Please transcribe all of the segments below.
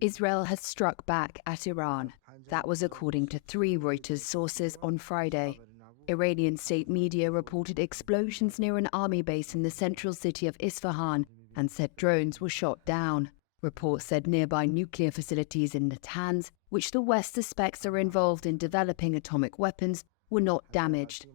Israel has struck back at Iran. That was according to 3 Reuters sources on Friday. Iranian state media reported explosions near an army base in the central city of Isfahan and said drones were shot down. Reports said nearby nuclear facilities in Natanz, which the West suspects are involved in developing atomic weapons, were not damaged.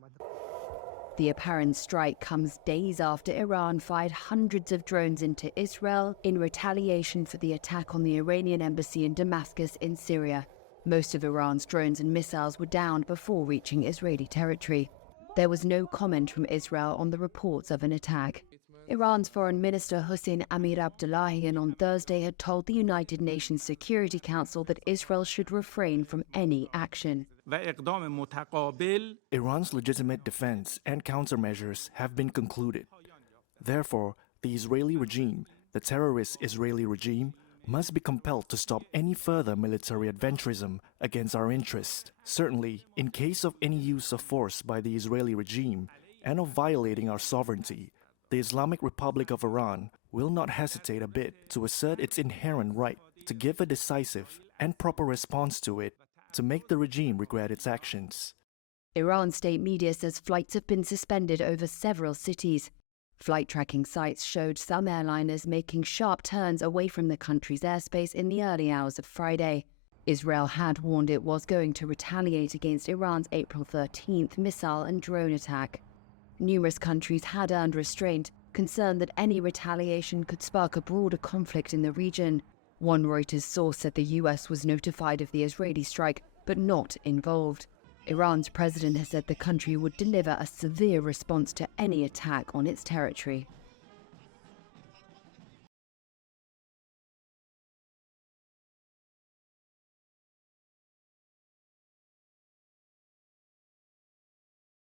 The apparent strike comes days after Iran fired hundreds of drones into Israel in retaliation for the attack on the Iranian embassy in Damascus in Syria. Most of Iran's drones and missiles were downed before reaching Israeli territory. There was no comment from Israel on the reports of an attack. Iran's Foreign Minister Hossein Amir-Abdollahian on Thursday had told the United Nations Security Council that Israel should refrain from any action. Iran's legitimate defense and countermeasures have been concluded. Therefore, the Israeli regime, the terrorist Israeli regime, must be compelled to stop any further military adventurism against our interests. Certainly, in case of any use of force by the Israeli regime and of violating our sovereignty, the Islamic Republic of Iran will not hesitate a bit to assert its inherent right to give a decisive and proper response to it, to make the regime regret its actions. Iran state media says flights have been suspended over several cities. Flight tracking sites showed some airliners making sharp turns away from the country's airspace in the early hours of Friday. Israel had warned it was going to retaliate against Iran's April 13th missile and drone attack. Numerous countries had earned restraint, concerned that any retaliation could spark a broader conflict in the region. One Reuters source said the US was notified of the Israeli strike, but not involved. Iran's president has said the country would deliver a severe response to any attack on its territory.